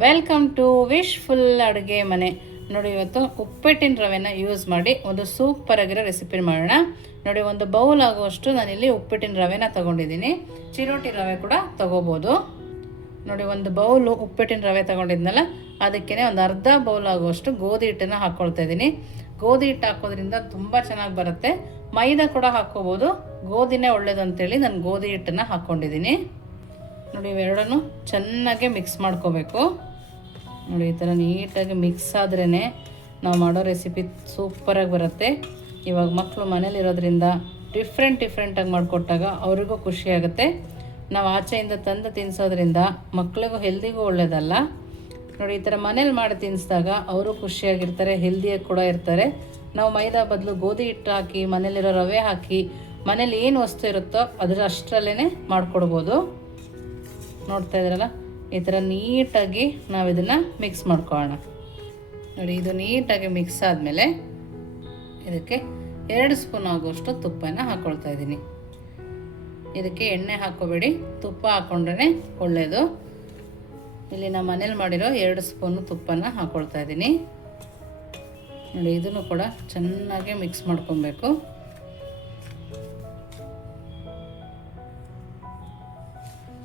Welcome to wishful ಅಡುಗೆ ಮನೆ. ನೋಡಿ, ಇವತ್ತು ಉಪ್ಪಿಟ್ಟಿನ ರವೆನ ಯೂಸ್ ಮಾಡಿ ಒಂದು ಸೂಪರ್ ಆಗಿರೋ ರೆಸಿಪಿ ಮಾಡೋಣ. ನೋಡಿ, ಒಂದು ಬೌಲ್ ಆಗುವಷ್ಟು ನಾನಿಲ್ಲಿ ಉಪ್ಪಿಟ್ಟಿನ ರವೆನ ತೊಗೊಂಡಿದ್ದೀನಿ. ಚಿರೋಟಿ ರವೆ ಕೂಡ ತೊಗೋಬೋದು. ನೋಡಿ, ಒಂದು ಬೌಲು ಉಪ್ಪಿಟ್ಟಿನ ರವೆ ತೊಗೊಂಡಿದ್ನಲ್ಲ, ಅದಕ್ಕೇ ಒಂದು ಅರ್ಧ ಬೌಲ್ ಆಗುವಷ್ಟು ಗೋಧಿ ಹಿಟ್ಟನ್ನು ಹಾಕ್ಕೊಳ್ತಾ ಇದ್ದೀನಿ. ಗೋಧಿ ಹಿಟ್ಟು ಹಾಕೋದ್ರಿಂದ ತುಂಬ ಚೆನ್ನಾಗಿ ಬರುತ್ತೆ. ಮೈದಾ ಕೂಡ ಹಾಕ್ಕೋಬೋದು, ಗೋಧಿನೇ ಒಳ್ಳೇದು ಅಂತೇಳಿ ನಾನು ಗೋಧಿ ಹಿಟ್ಟನ್ನು ಹಾಕ್ಕೊಂಡಿದ್ದೀನಿ. ನೋಡಿ, ಇವೆರಡನ್ನು ಚೆನ್ನಾಗಿ ಮಿಕ್ಸ್ ಮಾಡ್ಕೋಬೇಕು. ನೋಡಿ, ಈ ಥರ ನೀಟಾಗಿ ಮಿಕ್ಸ್ ಆದ್ರೇ ನಾವು ಮಾಡೋ ರೆಸಿಪಿ ಸೂಪರಾಗಿ ಬರುತ್ತೆ. ಇವಾಗ ಮಕ್ಕಳು ಮನೇಲಿರೋದ್ರಿಂದ ಡಿಫ್ರೆಂಟಾಗಿ ಮಾಡಿಕೊಟ್ಟಾಗ ಅವ್ರಿಗೂ ಖುಷಿಯಾಗುತ್ತೆ. ನಾವು ಆಚೆಯಿಂದ ತಂದು ತಿನ್ನಿಸೋದ್ರಿಂದ ಮಕ್ಕಳಿಗೂ ಹೆಲ್ದಿಗೂ ಒಳ್ಳೆಯದಲ್ಲ. ನೋಡಿ, ಈ ಥರ ಮನೇಲಿ ಮಾಡಿ ತಿನ್ನಿಸಿದಾಗ ಅವರು ಖುಷಿಯಾಗಿರ್ತಾರೆ, ಹೆಲ್ದಿಯಾಗಿ ಕೂಡ ಇರ್ತಾರೆ. ನಾವು ಮೈದಾ ಬದಲು ಗೋಧಿ ಹಿಟ್ಟು ಹಾಕಿ, ಮನೇಲಿರೋ ರವೆ ಹಾಕಿ, ಮನೇಲಿ ಏನು ವಸ್ತು ಇರುತ್ತೋ ಅದರ ಅಷ್ಟರಲ್ಲೇ ಮಾಡಿಕೊಡ್ಬೋದು. ನೋಡ್ತಾ ಇದ್ರಲ್ಲ, ಈ ಥರ ನೀಟಾಗಿ ನಾವು ಇದನ್ನು ಮಿಕ್ಸ್ ಮಾಡ್ಕೊಳ್ಳೋಣ. ನೋಡಿ, ಇದು ನೀಟಾಗಿ ಮಿಕ್ಸ್ ಆದಮೇಲೆ ಇದಕ್ಕೆ 2 ಸ್ಪೂನ್ ಆಗುವಷ್ಟು ತುಪ್ಪನ ಹಾಕ್ಕೊಳ್ತಾ ಇದ್ದೀನಿ. ಇದಕ್ಕೆ ಎಣ್ಣೆ ಹಾಕೋಬೇಡಿ, ತುಪ್ಪ ಹಾಕ್ಕೊಂಡ್ರೆ ಒಳ್ಳೆಯದು. ಇಲ್ಲಿ ನಮ್ಮ ಮನೇಲಿ ಮಾಡಿರೋ 2 ಸ್ಪೂನು ತುಪ್ಪನ ಹಾಕ್ಕೊಳ್ತಾ ಇದ್ದೀನಿ. ನೋಡಿ, ಇದನ್ನು ಕೂಡ ಚೆನ್ನಾಗಿ ಮಿಕ್ಸ್ ಮಾಡ್ಕೊಬೇಕು.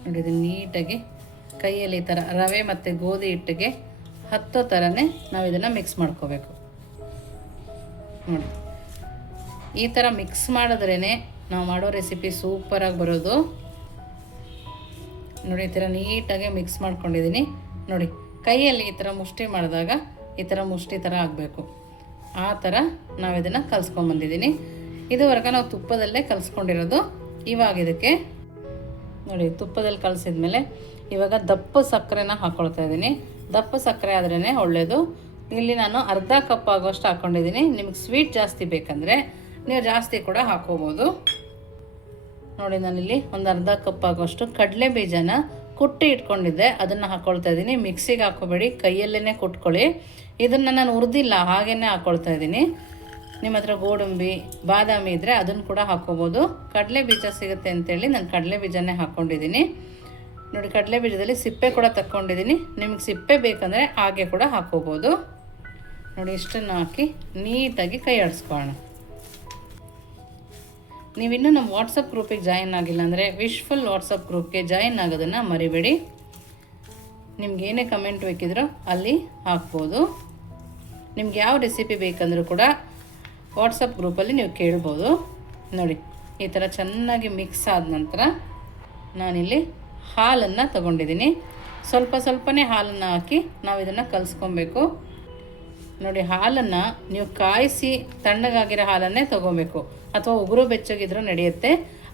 ನೋಡಿ, ಇದು ನೀಟಾಗಿ ಕೈಯಲ್ಲಿ ಈ ಥರ ರವೆ ಮತ್ತು ಗೋಧಿ ಹಿಟ್ಟಿಗೆ ಹತ್ತೋ ಥರನೇ ನಾವು ಇದನ್ನು ಮಿಕ್ಸ್ ಮಾಡ್ಕೋಬೇಕು. ನೋಡಿ, ಈ ಥರ ಮಿಕ್ಸ್ ಮಾಡಿದ್ರೇ ನಾವು ಮಾಡೋ ರೆಸಿಪಿ ಸೂಪರಾಗಿ ಬರೋದು. ನೋಡಿ, ಈ ಥರ ನೀಟಾಗಿ ಮಿಕ್ಸ್ ಮಾಡ್ಕೊಂಡಿದ್ದೀನಿ. ನೋಡಿ, ಕೈಯಲ್ಲಿ ಈ ಥರ ಮುಷ್ಟಿ ಮಾಡಿದಾಗ ಈ ಥರ ಮುಷ್ಟಿ ಥರ ಆಗಬೇಕು. ಆ ಥರ ನಾವು ಇದನ್ನು ಕಲಿಸ್ಕೊಂಬಂದಿದ್ದೀನಿ. ಇದುವರೆಗೆ ನಾವು ತುಪ್ಪದಲ್ಲೇ ಕಲಿಸ್ಕೊಂಡಿರೋದು. ಇವಾಗ ಇದಕ್ಕೆ ನೋಡಿ, ತುಪ್ಪದಲ್ಲಿ ಕಲಸಿದ್ಮೇಲೆ ಇವಾಗ ದಪ್ಪ ಸಕ್ಕರೆನ ಹಾಕ್ಕೊಳ್ತಾ ಇದ್ದೀನಿ. ದಪ್ಪ ಸಕ್ಕರೆ ಆದ್ರೇ ಒಳ್ಳೆಯದು. ಇಲ್ಲಿ ನಾನು ಅರ್ಧ ಕಪ್ ಆಗೋಷ್ಟು ಹಾಕ್ಕೊಂಡಿದ್ದೀನಿ. ನಿಮಗೆ ಸ್ವೀಟ್ ಜಾಸ್ತಿ ಬೇಕಂದರೆ ನೀವು ಜಾಸ್ತಿ ಕೂಡ ಹಾಕ್ಕೋಬೋದು. ನೋಡಿ, ನಾನಿಲ್ಲಿ ಒಂದು ಅರ್ಧ ಕಪ್ ಆಗೋಷ್ಟು ಕಡಲೆ ಬೀಜನ ಕುಟ್ಟಿ ಇಟ್ಕೊಂಡಿದ್ದೆ, ಅದನ್ನು ಹಾಕ್ಕೊಳ್ತಾ ಇದ್ದೀನಿ. ಮಿಕ್ಸಿಗೆ ಹಾಕ್ಕೋಬೇಡಿ, ಕೈಯಲ್ಲೇ ಕುಟ್ಕೊಳ್ಳಿ. ಇದನ್ನು ನಾನು ಹುರಿದಿಲ್ಲ, ಹಾಗೇ ಹಾಕ್ಕೊಳ್ತಾ ಇದ್ದೀನಿ. ನಿಮ್ಮ ಹತ್ರ ಗೋಡಂಬಿ, ಬಾದಾಮಿ ಇದ್ದರೆ ಅದನ್ನು ಕೂಡ ಹಾಕ್ಕೋಬೋದು. ಕಡಲೆ ಬೀಜ ಸಿಗುತ್ತೆ ಅಂತೇಳಿ ನಾನು ಕಡಲೆ ಬೀಜನೇ ಹಾಕ್ಕೊಂಡಿದ್ದೀನಿ. ನೋಡಿ, ಕಡಲೆ ಬೀಜದಲ್ಲಿ ಸಿಪ್ಪೆ ಕೂಡ ತಕ್ಕೊಂಡಿದ್ದೀನಿ. ನಿಮಗೆ ಸಿಪ್ಪೆ ಬೇಕಂದರೆ ಹಾಗೆ ಕೂಡ ಹಾಕ್ಕೋಬೋದು. ನೋಡಿ, ಇಷ್ಟನ್ನು ಹಾಕಿ ನೀಟಾಗಿ ಕೈ ಆಡಿಸ್ಕೊಳ್ಳೋಣ. ನೀವಿನ್ನೂ ನಮ್ಮ ವಾಟ್ಸಪ್ ಗ್ರೂಪಿಗೆ ಜಾಯಿನ್ ಆಗಿಲ್ಲ ಅಂದರೆ ವಿಶ್ಫುಲ್ ವಾಟ್ಸಪ್ ಗ್ರೂಪ್ಗೆ ಜಾಯಿನ್ ಆಗೋದನ್ನು ಮರಿಬೇಡಿ. ನಿಮ್ಗೆ ಏನೇ ಕಮೆಂಟ್ ಬೇಕಿದ್ರೋ ಅಲ್ಲಿ ಹಾಕ್ಬೋದು. ನಿಮ್ಗೆ ಯಾವ ರೆಸಿಪಿ ಬೇಕಂದರೂ ಕೂಡ ವಾಟ್ಸಪ್ ಗ್ರೂಪಲ್ಲಿ ನೀವು ಕೇಳ್ಬೋದು. ನೋಡಿ, ಈ ಥರ ಚೆನ್ನಾಗಿ ಮಿಕ್ಸ್ ಆದ ನಂತರ ನಾನಿಲ್ಲಿ ಹಾಲನ್ನು ತಗೊಂಡಿದ್ದೀನಿ. ಸ್ವಲ್ಪನೇ ಹಾಲನ್ನು ಹಾಕಿ ನಾವು ಇದನ್ನು ಕಲಿಸ್ಕೊಬೇಕು. ನೋಡಿ, ಹಾಲನ್ನು ನೀವು ಕಾಯಿಸಿ ತಣ್ಣಗಾಗಿರೋ ಹಾಲನ್ನೇ ತೊಗೋಬೇಕು, ಅಥವಾ ಉಗುರು ಬೆಚ್ಚಗಿದ್ರೂ ನಡೆಯುತ್ತೆ.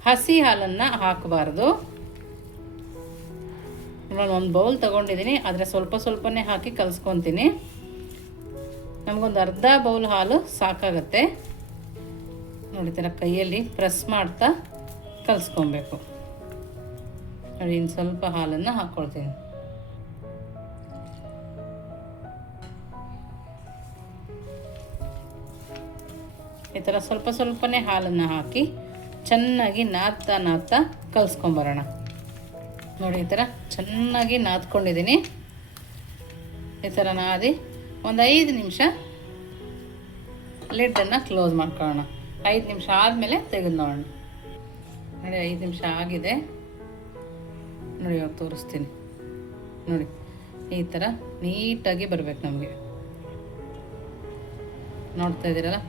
ಹಸಿ ಹಾಲನ್ನು ಹಾಕಬಾರ್ದು. ನಾನು ಒಂದು ಬೌಲ್ ತೊಗೊಂಡಿದ್ದೀನಿ, ಆದರೆ ಸ್ವಲ್ಪನೇ ಹಾಕಿ ಕಲಿಸ್ಕೊತೀನಿ. ನಮಗೊಂದು ಅರ್ಧ ಬೌಲ್ ಹಾಲು ಸಾಕಾಗತ್ತೆ. ನೋಡಿ, ಈ ಥರ ಕೈಯಲ್ಲಿ ಪ್ರೆಸ್ ಮಾಡ್ತಾ ಕಲಿಸ್ಕೊಬೇಕು. ನೋಡಿ, ಇನ್ನು ಸ್ವಲ್ಪ ಹಾಲನ್ನು ಹಾಕ್ಕೊಳ್ತೀನಿ. ಈ ಥರ ಸ್ವಲ್ಪನೇ ಹಾಲನ್ನು ಹಾಕಿ ಚೆನ್ನಾಗಿ ನಾದ್ತಾ ಕಲಿಸ್ಕೊಂಬರೋಣ. ನೋಡಿ, ಈ ಥರ ಚೆನ್ನಾಗಿ ನಾದ್ಕೊಂಡಿದ್ದೀನಿ. ಈ ಥರ ನಾದಿ ಒಂದು 5 ನಿಮಿಷ ಲಿಡ್ಡನ್ನು ಕ್ಲೋಸ್ ಮಾಡ್ಕೊಳ್ಳೋಣ. 5 ನಿಮಿಷ ಆದಮೇಲೆ ತೆಗೆದು ನೋಡೋಣ. ನೋಡಿ, 5 ನಿಮಿಷ ಆಗಿದೆ. ನೋಡಿ, ಇವಾಗ ತೋರಿಸ್ತೀನಿ. ನೋಡಿ, ಈ ಥರ ನೀಟಾಗಿ ಬರಬೇಕು ನಮಗೆ. ನೋಡ್ತಾ ಇದ್ದೀರಲ್ಲ,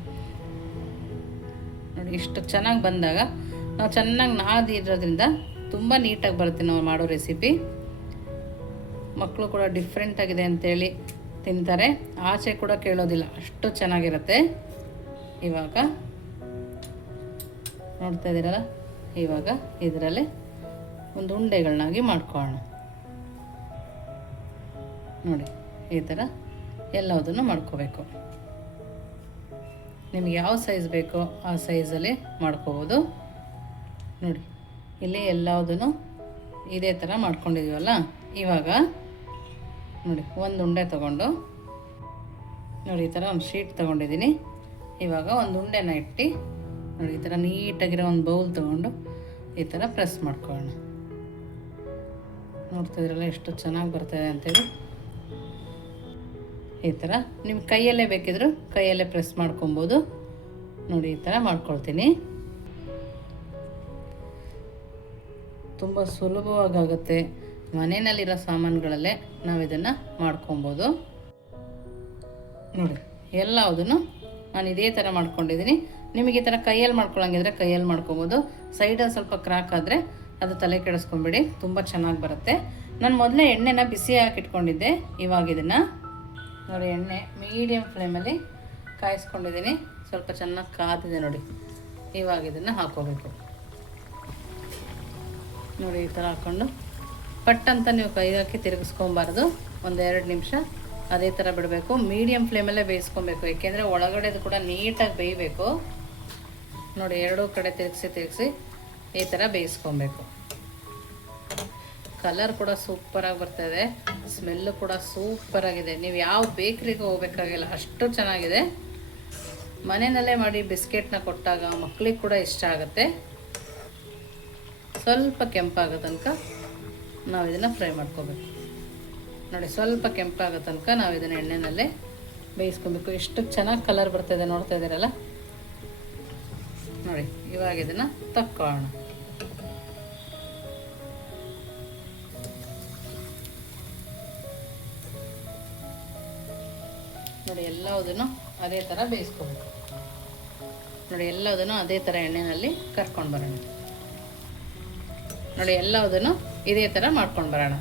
ನೋಡಿ, ಇಷ್ಟು ಚೆನ್ನಾಗಿ ಬಂದಾಗ ನಾವು ಚೆನ್ನಾಗಿ ನಾದಿರೋದ್ರಿಂದ ತುಂಬ ನೀಟಾಗಿ ಬರುತ್ತೆ ನಾವು ಮಾಡೋ ರೆಸಿಪಿ. ಮಕ್ಕಳು ಕೂಡ ಡಿಫ್ರೆಂಟಾಗಿದೆ ಅಂತೇಳಿ ತಿಂತಾರೆ, ಆಚೆ ಕೂಡ ಕೇಳೋದಿಲ್ಲ, ಅಷ್ಟು ಚೆನ್ನಾಗಿರುತ್ತೆ. ಇವಾಗ ನೋಡ್ತಾ ಇದ್ದೀರಲ್ಲ, ಇವಾಗ ಇದರಲ್ಲೇ ಒಂದು ಉಂಡೆಗಳನ್ನಾಗಿ ಮಾಡ್ಕೊಳ್ಳೋಣ. ನೋಡಿ, ಈ ಥರ ಎಲ್ಲದನ್ನು ಮಾಡ್ಕೋಬೇಕು. ನಿಮಗೆ ಯಾವ ಸೈಜ್ ಬೇಕೋ ಆ ಸೈಜಲ್ಲಿ ಮಾಡ್ಕೋಬೋದು. ನೋಡಿ, ಇಲ್ಲಿ ಎಲ್ಲದನ್ನು ಇದೇ ಥರ ಮಾಡ್ಕೊಂಡಿದ್ದೀವಲ್ಲ. ಇವಾಗ ನೋಡಿ, ಒಂದು ಉಂಡೆ ತೊಗೊಂಡು, ನೋಡಿ, ಈ ಥರ ಒಂದು ಶೀಟ್ ತೊಗೊಂಡಿದ್ದೀನಿ. ಇವಾಗ ಒಂದು ಉಂಡೆನ ಇಟ್ಟು ನೋಡಿ, ಈ ಥರ ನೀಟಾಗಿರೋ ಒಂದು ಬೌಲ್ ತೊಗೊಂಡು ಈ ಥರ ಪ್ರೆಸ್ ಮಾಡ್ಕೊಳ್ಳೋಣ. ನೋಡ್ತಿದ್ರಲ್ಲ ಎಷ್ಟು ಚೆನ್ನಾಗಿ ಬರ್ತಾಯಿದೆ ಅಂತೇಳಿ. ಈ ಥರ ನಿಮ್ಮ ಕೈಯಲ್ಲೇ ಬೇಕಿದ್ರು ಕೈಯಲ್ಲೇ ಪ್ರೆಸ್ ಮಾಡ್ಕೊಬೋದು. ನೋಡಿ ಈ ಥರ ಮಾಡ್ಕೊಳ್ತೀನಿ. ತುಂಬ ಸುಲಭವಾಗುತ್ತೆ. ಮನೆಯಲ್ಲಿರೋ ಸಾಮಾನುಗಳಲ್ಲೇ ನಾವು ಇದನ್ನು ಮಾಡ್ಕೊಬೋದು. ನೋಡಿ ಎಲ್ಲದನ್ನು ನಾನು ಇದೇ ಥರ ಮಾಡ್ಕೊಂಡಿದ್ದೀನಿ. ನಿಮಗೆ ಈ ಥರ ಕೈಯಲ್ಲಿ ಮಾಡ್ಕೊಳ್ಳೋಂಗಿದ್ರೆ ಕೈಯಲ್ಲಿ ಮಾಡ್ಕೊಬೋದು. ಸೈಡಲ್ಲಿ ಸ್ವಲ್ಪ ಕ್ರಾಕ್ ಆದರೆ ಅದು ತಲೆ ಕೆಡಿಸ್ಕೊಂಬಿಡಿ, ತುಂಬ ಚೆನ್ನಾಗಿ ಬರುತ್ತೆ. ನಾನು ಮೊದಲೇ ಎಣ್ಣೆನ ಬಿಸಿ ಹಾಕಿಟ್ಕೊಂಡಿದ್ದೆ. ಇವಾಗ ಇದನ್ನು ನೋಡಿ ಎಣ್ಣೆ ಮೀಡಿಯಮ್ ಫ್ಲೇಮಲ್ಲಿ ಕಾಯಿಸ್ಕೊಂಡಿದ್ದೀನಿ. ಸ್ವಲ್ಪ ಚೆನ್ನಾಗಿ ಕಾದಿದೆ ನೋಡಿ. ಇವಾಗ ಇದನ್ನು ಹಾಕ್ಕೋಬೇಕು. ನೋಡಿ ಈ ಥರ ಹಾಕ್ಕೊಂಡು ಪಟ್ಟಂತ ನೀವು ಕೈಗೆ ಹಾಕಿ ತಿರುಗಿಸ್ಕೊಬಾರ್ದು. ಒಂದು 2 ನಿಮಿಷ ಅದೇ ಥರ ಬಿಡಬೇಕು. ಮೀಡಿಯಮ್ ಫ್ಲೇಮಲ್ಲೇ ಬೇಯಿಸ್ಕೊಬೇಕು, ಏಕೆಂದರೆ ಒಳಗಡೆದು ಕೂಡ ನೀಟಾಗಿ ಬೇಯಬೇಕು. ನೋಡಿ ಎರಡೂ ಕಡೆ ತಿರುಗಿಸಿ ಈ ಥರ ಬೇಯಿಸ್ಕೊಬೇಕು. ಕಲರ್ ಕೂಡ ಸೂಪರಾಗಿ ಬರ್ತಾಯಿದೆ, ಸ್ಮೆಲ್ಲು ಕೂಡ ಸೂಪರಾಗಿದೆ. ನೀವು ಯಾವ ಬೇಕ್ರಿಗೆ ಹೋಗ್ಬೇಕಾಗಿಲ್ಲ, ಅಷ್ಟು ಚೆನ್ನಾಗಿದೆ. ಮನೆಯಲ್ಲೇ ಮಾಡಿ ಬಿಸ್ಕೆಟ್ನ ಕೊಟ್ಟಾಗ ಮಕ್ಕಳಿಗೆ ಕೂಡ ಇಷ್ಟ ಆಗುತ್ತೆ. ಸ್ವಲ್ಪ ಕೆಂಪಾಗೋ ತನಕ ನಾವು ಇದನ್ನು ಫ್ರೈ ಮಾಡ್ಕೋಬೇಕು. ನೋಡಿ ಸ್ವಲ್ಪ ಕೆಂಪಾಗೋ ತನಕ ನಾವು ಇದನ್ನು ಎಣ್ಣೆನಲ್ಲೇ ಬೇಯಿಸ್ಕೊಬೇಕು. ಎಷ್ಟು ಚೆನ್ನಾಗಿ ಕಲರ್ ಬರ್ತಾಯಿದೆ ನೋಡ್ತಾ ಇದ್ದೀರಲ್ಲ. ನೋಡಿ ಇವಾಗ ಇದನ್ನು ತಕ್ಕೊಳ್ಳೋಣ. ನೋಡಿ ಎಲ್ಲದನ್ನು ಅದೇ ಥರ ಬೇಯಿಸ್ಕೋಬೇಕು. ನೋಡಿ ಎಲ್ಲದನ್ನು ಅದೇ ಥರ ಎಣ್ಣೆಯಲ್ಲಿ ಕರ್ಕೊಂಡು ಬರೋಣ. ನೋಡಿ ಎಲ್ಲದನ್ನು ಇದೇ ಥರ ಮಾಡ್ಕೊಂಡು ಬರೋಣ.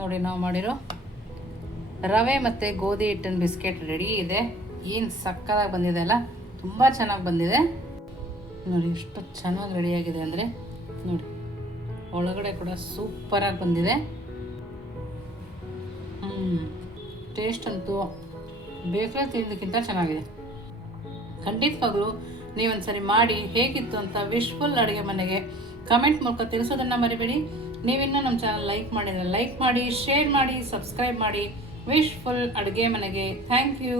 ನೋಡಿ ನಾವು ಮಾಡಿರೋ ರವೆ ಮತ್ತು ಗೋಧಿ ಹಿಟ್ಟಿನ ಬಿಸ್ಕೆಟ್ ರೆಡಿ ಇದೆ. ಏನು ಸಕ್ಕತ್ತಾಗಿ ಬಂದಿದೆ ಅಲ್ಲ, ತುಂಬ ಚೆನ್ನಾಗಿ ಬಂದಿದೆ. ನೋಡಿ ಎಷ್ಟು ಚೆನ್ನಾಗಿ ರೆಡಿಯಾಗಿದೆ ಅಂದರೆ ನೋಡಿ, ಒಳಗಡೆ ಕೂಡ ಸೂಪರಾಗಿ ಬಂದಿದೆ. ಟೇಸ್ಟ್ ಅಂತೂ ಬೇಕರಿ ತಿನ್ನೋದಕ್ಕಿಂತ ಚೆನ್ನಾಗಿದೆ. ಖಂಡಿತವಾಗ್ಲೂ ನೀವೊಂದ್ಸರಿ ಮಾಡಿ ಹೇಗಿತ್ತು ಅಂತ ವಿಶ್ಫುಲ್ ಅಡುಗೆ ಮನೆಗೆ ಕಮೆಂಟ್ ಮೂಲಕ ತಿಳಿಸೋದನ್ನು ಮರಿಬೇಡಿ. ನೀವಿನ್ನೂ ನಮ್ಮ ಚಾನಲ್ ಲೈಕ್ ಮಾಡಿದರೆ ಲೈಕ್ ಮಾಡಿ, ಶೇರ್ ಮಾಡಿ, ಸಬ್ಸ್ಕ್ರೈಬ್ ಮಾಡಿ. ವಿಶ್ಫುಲ್ ಅಡುಗೆ ಮನೆಗೆ ಥ್ಯಾಂಕ್ ಯು.